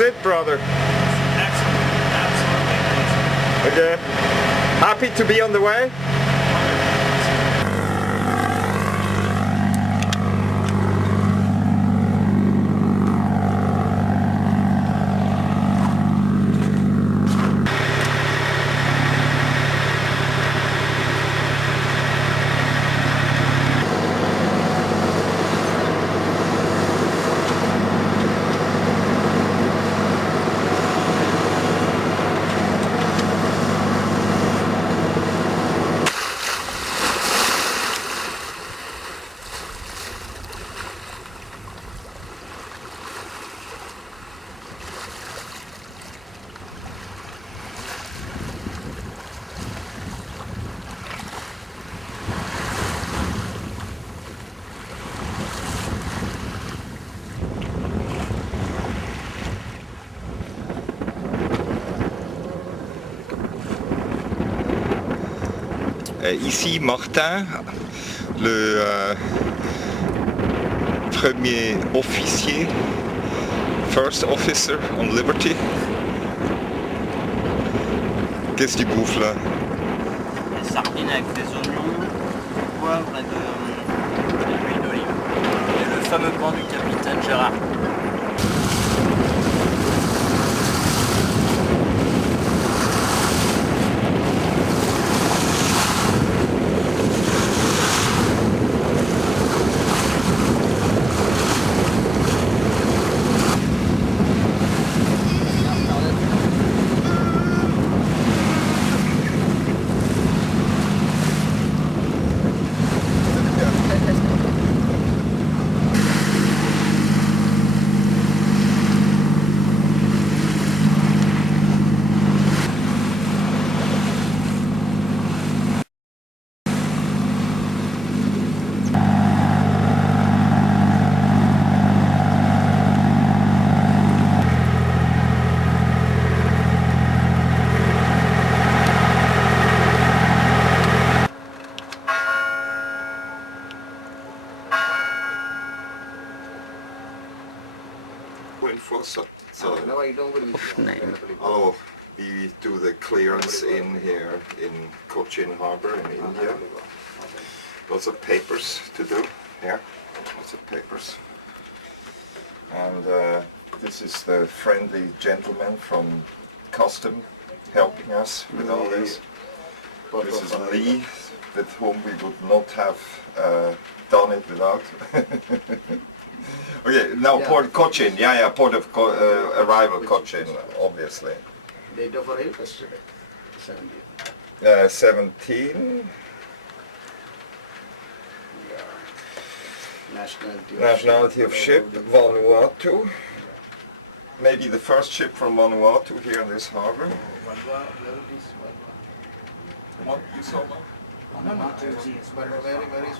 is it, brother? Excellent. Absolutely amazing. Okay. Happy to be on the way? Ici Martin, le premier officier, first officer on Liberty. Qu'est-ce que tu bouffes là? Des sardines avec des oignons, du poivre et de l'huile d'olive. Et le fameux pain du capitaine Gérard. Oh, we do the clearance in here in Cochin Harbour in India. Lots of papers to do here. Lots of papers. And this is the friendly gentleman from custom helping us with all this. This is Lee, with whom we would not have done it without. Okay, now yeah. Port Cochin, port of arrival Cochin, obviously. Date of arrival yesterday, 17. 17. Nationality of ship, Vanuatu. Maybe the first ship from Vanuatu here in this harbour. What? You saw one? Where is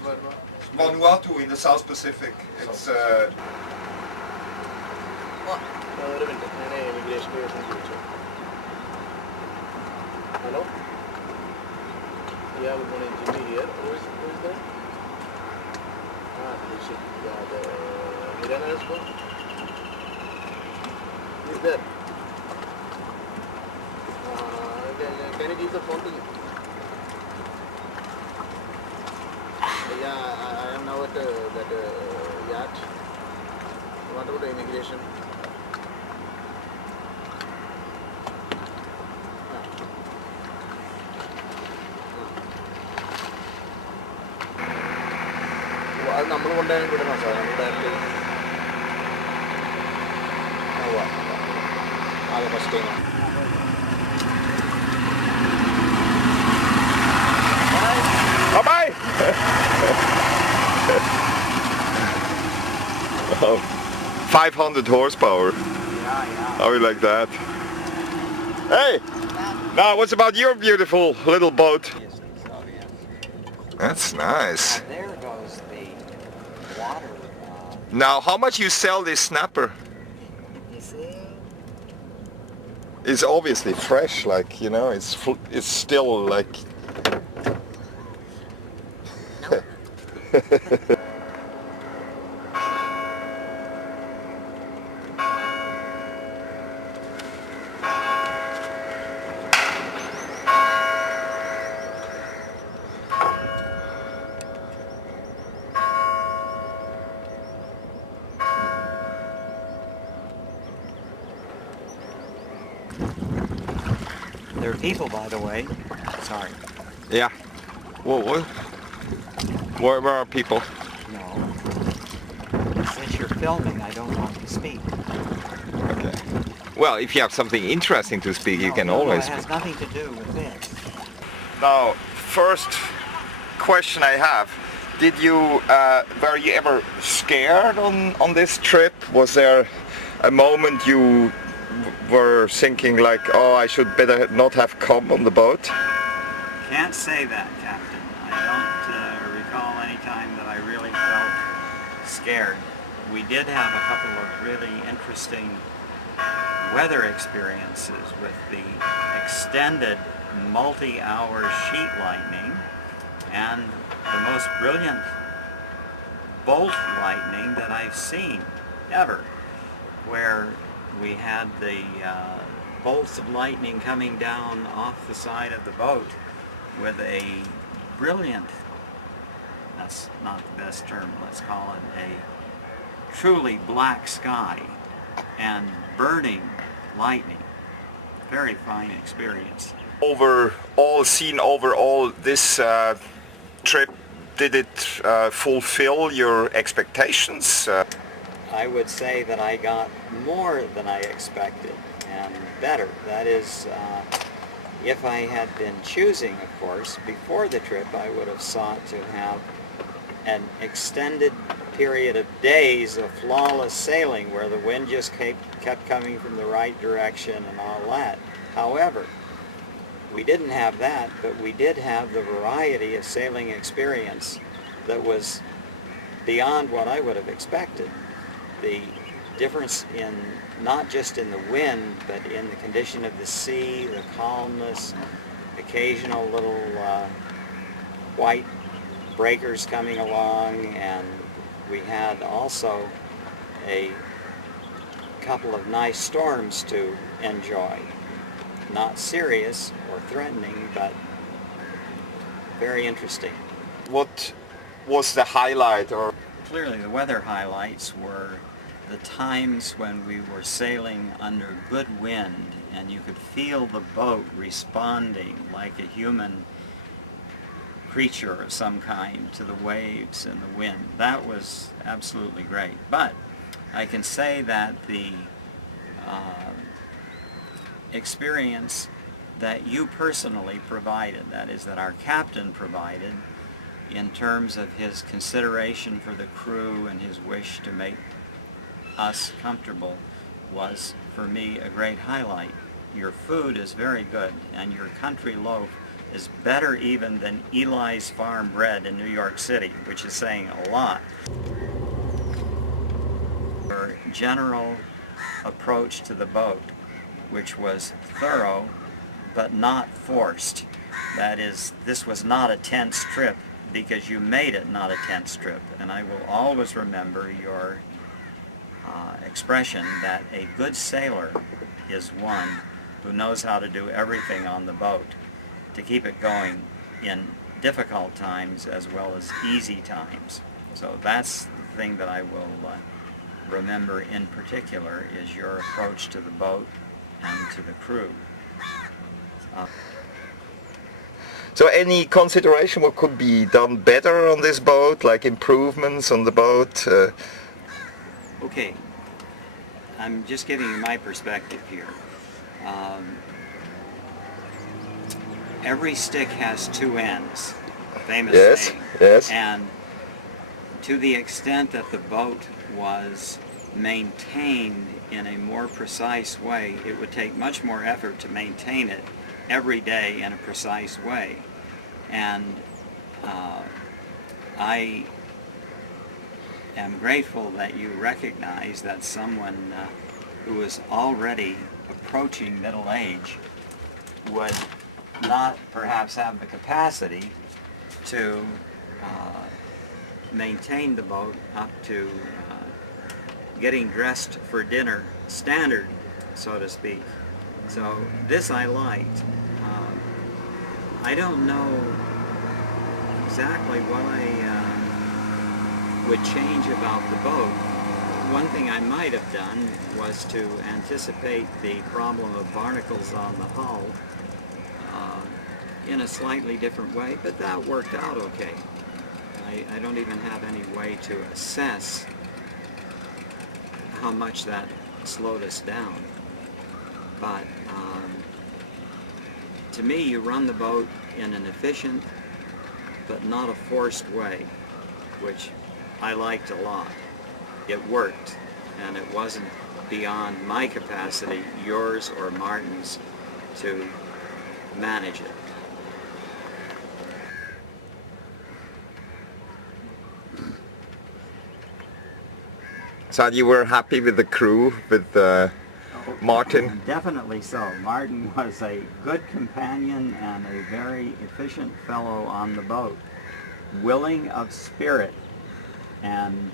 Vanuatu in the South Pacific. It's Hello? Yeah, good morning, Jimmy here. Who is there? The ship. Yeah, the Miranda's phone. Is there? Can you give the phone to me? Yeah, I am now at that yacht. What about the immigration? അത് നമ്മൾ കൊണ്ടുപോയി വിടണം sir നമ്മൾ direct അതെ first time Bye-bye! Oh, 500 horsepower. How you like that? Hey! Now, what's about your beautiful little boat? That's nice. There goes the water. Now, how much you sell this snapper? You see? It's obviously fresh, like, you know, it's still like... There are people, by the way. Sorry. Yeah. What? Where are people? No. Since you're filming, I don't want to speak. Okay. Well, if you have something interesting to speak, you can always No, it has speak. nothing to do with this. Now, first question I have. Were you ever scared on this trip? Was there a moment you were thinking like, oh, I should better not have come on the boat? Can't say that, Captain. I don't recall any time that I really felt scared. We did have a couple of really interesting weather experiences with the extended multi-hour sheet lightning and the most brilliant bolt lightning that I've seen ever, where we had the bolts of lightning coming down off the side of the boat with a brilliant, that's not the best term, let's call it a truly black sky and burning lightning. Very fine experience. Overall, this trip, did it fulfill your expectations? I would say that I got more than I expected and better. That is, if I had been choosing, of course, before the trip, I would have sought to have an extended period of days of flawless sailing where the wind just kept coming from the right direction and all that. However, we didn't have that, but we did have the variety of sailing experience that was beyond what I would have expected. The difference in not just in the wind, but in the condition of the sea, the calmness, occasional little white breakers coming along, and we had also a couple of nice storms to enjoy. Not serious or threatening, but very interesting. What was the highlight? Or clearly the weather highlights were the times when we were sailing under good wind and you could feel the boat responding like a human creature of some kind to the waves and the wind. That was absolutely great. But I can say that the experience that you personally provided, that is, that our captain provided, in terms of his consideration for the crew and his wish to make us comfortable, was for me a great highlight. Your food is very good, and your country loaf is better even than Eli's Farm bread in New York City, which is saying a lot. Your general approach to the boat, which was thorough but not forced. That is, this was not a tense trip because you made it not a tense trip. And I will always remember your expression that a good sailor is one who knows how to do everything on the boat to keep it going in difficult times as well as easy times. So that's the thing that I will remember in particular, is your approach to the boat and to the crew. So any consideration what could be done better on this boat, like improvements on the boat? Okay, I'm just giving you my perspective here. Every stick has two ends, a famous saying. Yes. And to the extent that the boat was maintained in a more precise way, it would take much more effort to maintain it every day in a precise way. And I am grateful that you recognize that someone who is already approaching middle age would not perhaps have the capacity to maintain the boat up to getting dressed for dinner standard, so to speak. So this I liked. I don't know exactly what I would change about the boat. One thing I might have done was to anticipate the problem of barnacles on the hull in a slightly different way, but that worked out okay. I don't even have any way to assess how much that slowed us down. But to me, you run the boat in an efficient but not a forced way, which I liked a lot. It worked, and it wasn't beyond my capacity, yours or Martin's, to manage it. So you were happy with the crew, with Martin? Definitely so. Martin was a good companion and a very efficient fellow on the boat, willing of spirit and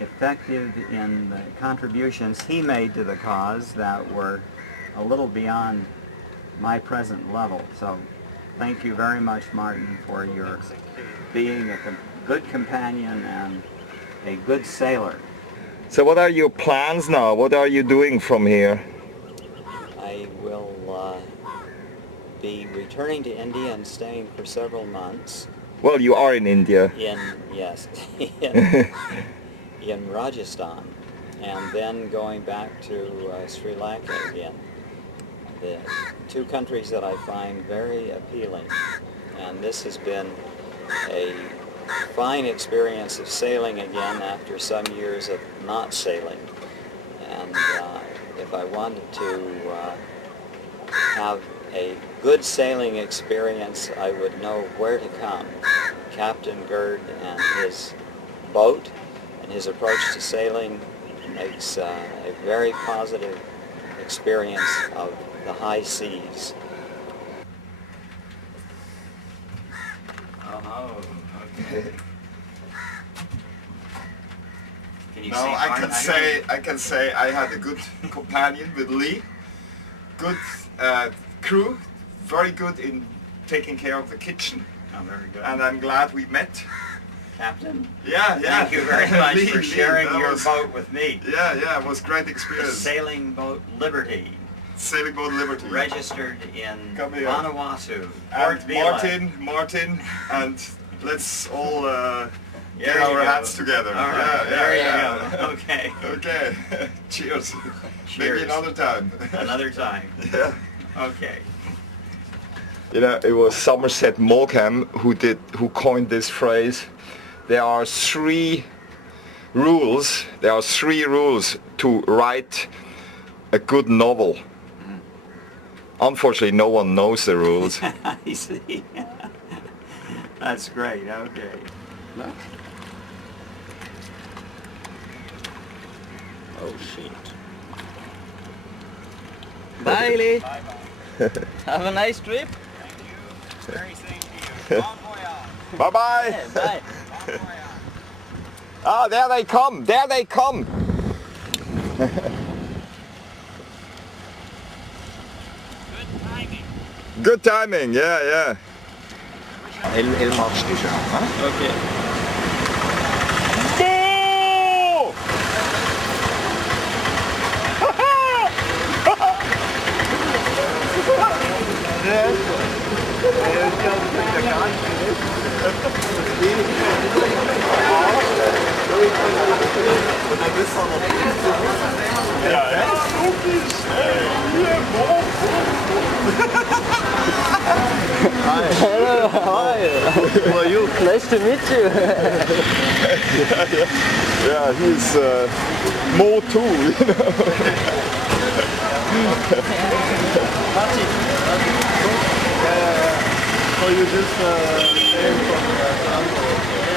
effective in the contributions he made to the cause that were a little beyond my present level. So thank you very much, Martin, for your being a good companion and a good sailor. So what are your plans now? What are you doing from here? I will be returning to India and staying for several months. Well, you are in India. Yes, in Rajasthan, and then going back to Sri Lanka again. The two countries that I find very appealing, and this has been a fine experience of sailing again after some years of not sailing. And if I wanted to have a good sailing experience, I would know where to come. Captain Gerd and his boat and his approach to sailing makes a very positive experience of the high seas. Oh, okay. Can you No, say I can say I had a good companion with Lee. Good crew, very good in taking care of the kitchen. Oh, very good. And I'm glad we met. Captain? Yeah. Thank you very much Lee, for sharing your was, boat with me. Yeah, it was a great The experience. Sailing Boat Liberty, Sailing Boat Liberty. registered in Come here. Vanuatu, And Port Vila. Martin, and let's all get There you our go. hands together. All right, there you go. Okay. Okay, cheers. Cheers. Maybe another time. Another time. Yeah. Okay. You know, it was Somerset Maugham who coined this phrase. There are three rules to write a good novel. Unfortunately, no one knows the rules. I see. That's great. Okay. No? Oh shit. Bye, Lee. Bye-bye. Have a nice trip. Thank you. Very same to you. Bon voyage. Bye-bye. Yeah, bye. Bon voyage. Ah, there they come. There they come. Good timing. Good timing. Yeah. El match déjà. Okay. Oh! Hello, how are you? How are you? Nice to meet you. Yeah, he's Mo too, you know. So you just came from Frankfurt?